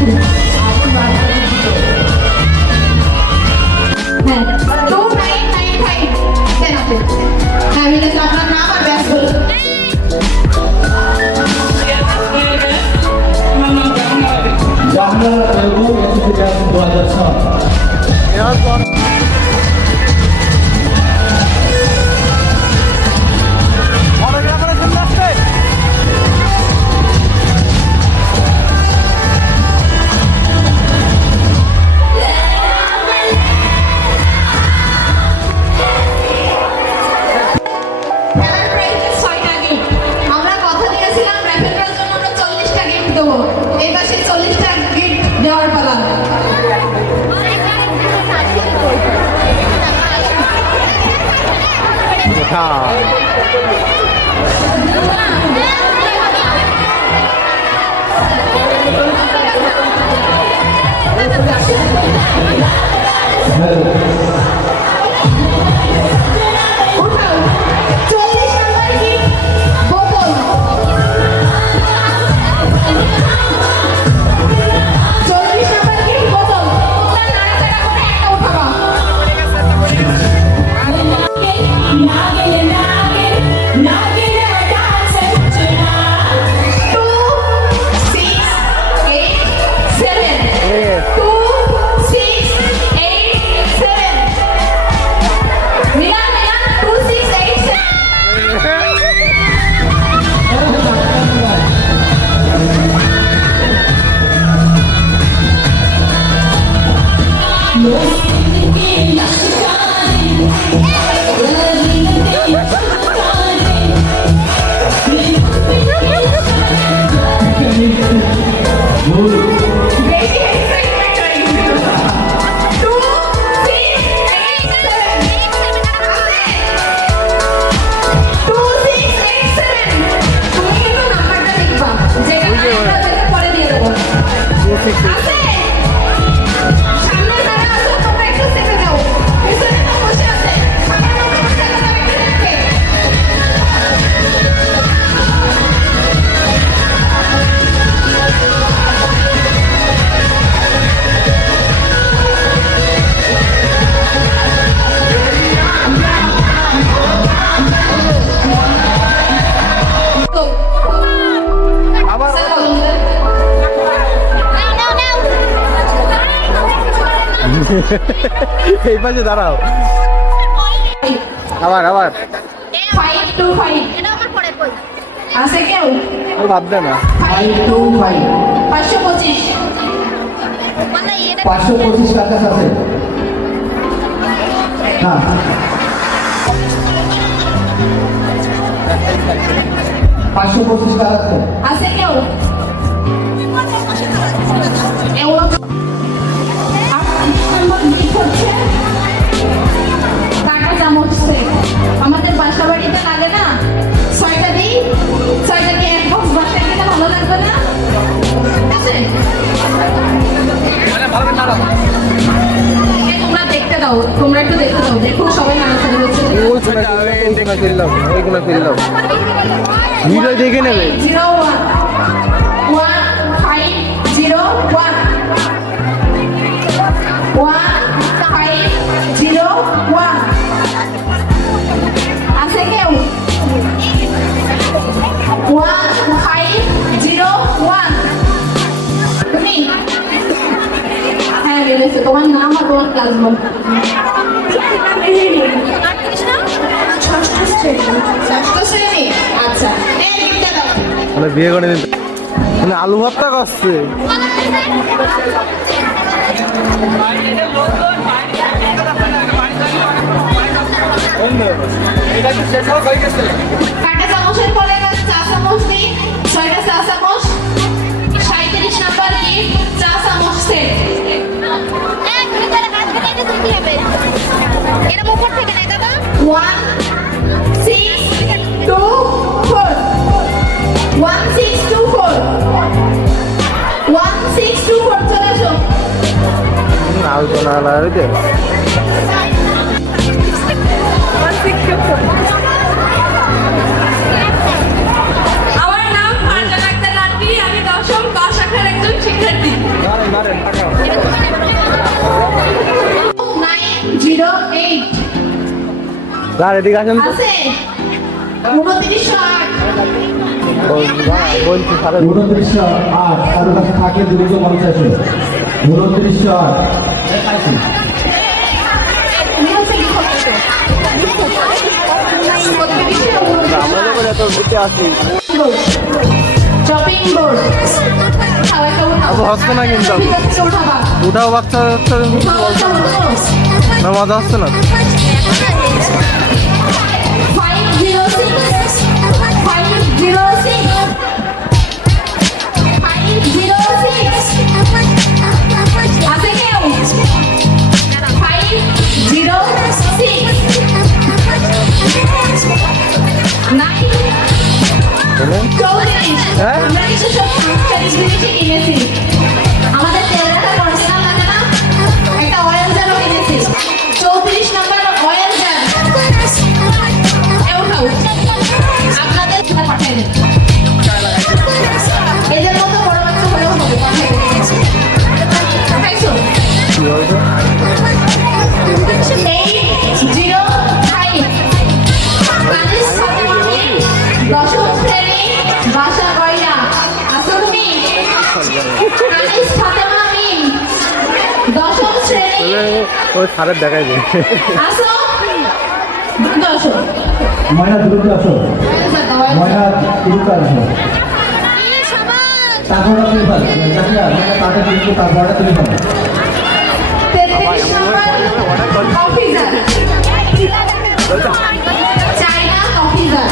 হ্যাঁ 2995 কেন আপনি হ্যাঁ মিলে আপনার নাম আর ব্যাস বলুন Jahna Elbo Yasudian 2006 এই পাশে দাঁড়াও আবার 525 এটা আমার পরে কই আছে কেউ ও বাদ দে না 525 525 মানে এটা 525 টাকা আছে হ্যাঁ 525 টাকা আছে কেউ এগুলো কাটা চামচ আমাদের বাসা বাড়িতে লাগে না 6টা দিই 6টাকে এক বক্স বাসায় গেলে ভালো লাগবে না ঠিক আছে তোমরা দেখতে দাও তোমরা একটু দেখতে দাও দেখো সবাই নাড়াচাড়ি হচ্ছে ওইগুলো ফেললাম ভিডিও দেখে নেবে 1501 আছে কেউ 1501 তুমি হ্যাঁ বেরিয়েছে তোমার নাম আর তোমার ক্লাস বল ষষ্ঠ শ্রেণী আচ্ছা মানে বিয়ে করে দিন মানে আলু ভর্তা করছে কাঁটা চামচের পরে চা চামচ দিই 6টা চা চামচ 37 নাম্বার কি চা চামচ সেট এরকম উপর থেকে নাই দাদা 1624 চলে আসো আলোচনা আলাদা আমার নাম ফারজানা আক্তার লাড্ডি আমি 10ম ক শাখার একজন শিক্ষার্থী 28 স্যার এদিকে আসেন তো আছে 2908 বলছি স্যার 2908 কারো কাছে থাকে দ্রুত মানুষ আসে 2908 তুমি হচ্ছে কি করছো আমরা যখন এত দিতে আসি চপিং বোর্ড খাওয়াটা আবু হচ্ছে না কিন্তু আপু। উঠাবা উঠাও বাচ্চা বাচ্চা না মজা হচ্ছে না 506 আমরা কিছু সব সাংস্কৃতিক জিনিসই কিনেছি আমাদের তেল রাখা কনস্ট্যান্ট লাগে না একটা অয়েল জারও কিনেছি 34 নম্বর অয়েল জার এও আপনাদের সেটা পাঠিয়ে দিন এদের মতো বড় বাচ্চা হলেও হবে পাঠিয়ে দিন পাইছো 805 কানিস ছাত্রী দশম শ্রেণী বাসা গয়না আসো তুমি কানিস ফাতেমা মিম দশম শ্রেণী ওই স্যারের দেখাই দিন আসো দশম ময়না দ্রুত আসো ময়না দ্রুত আসো টাকাটা তুমি পাবে জাকিয়া টাকা কিন্তু টাকাটা তুমি পাবে 33 নম্বর অফিসার চায়না অফিসার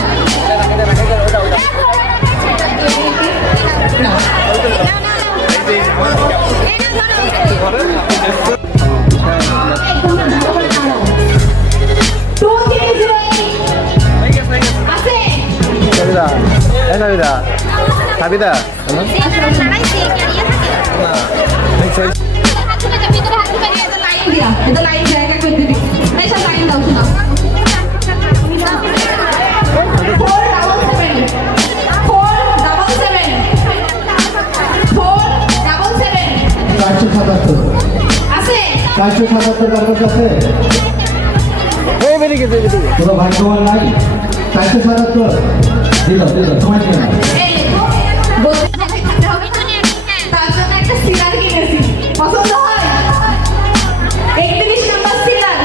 সাবিদা এই সাবিদা সাবিদা চারশো সাতাত্তর কার কাছে এই বেরিয়ে গেছে এদিকে কোনো ভাই তোমার নাই 477 দিল তোমার কি না তার জন্য একটা সিলার কিনেছি পছন্দ হয় 31 নম্বর সিলার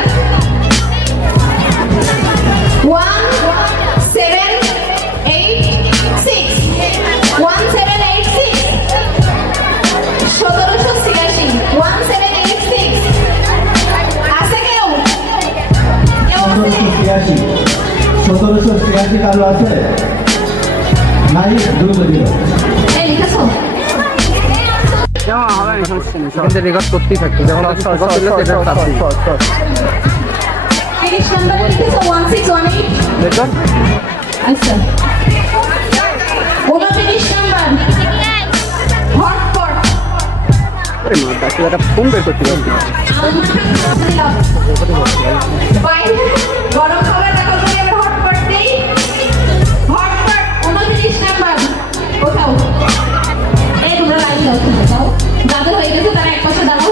1786 কারো আছে নাই দ্রুত দিল এই লিখেছো কিন্তু রেকর্ড করতেই থাকতো যখন 30 নম্বর লিখেছো 1618 রেকর্ড আচ্ছা 29 নম্বর হটপট একটা ফোন বের করতে পারবি বাইরে গরম খাবার রাখা করে আমরা হটপট দেই হটপট 29 নাম্বার কোথাও এই তোমরা লাইন দাও যাদের হয়ে গেছে তারা এক পাশে দাঁড়াও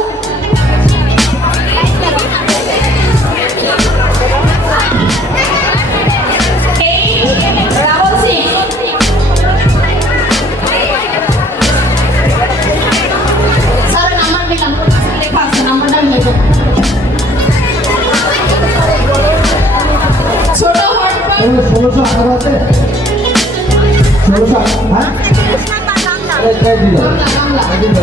ছোট হটপট 1618 আছে 16 হ্যাঁ বাংলা এই দিল বাংলা দিল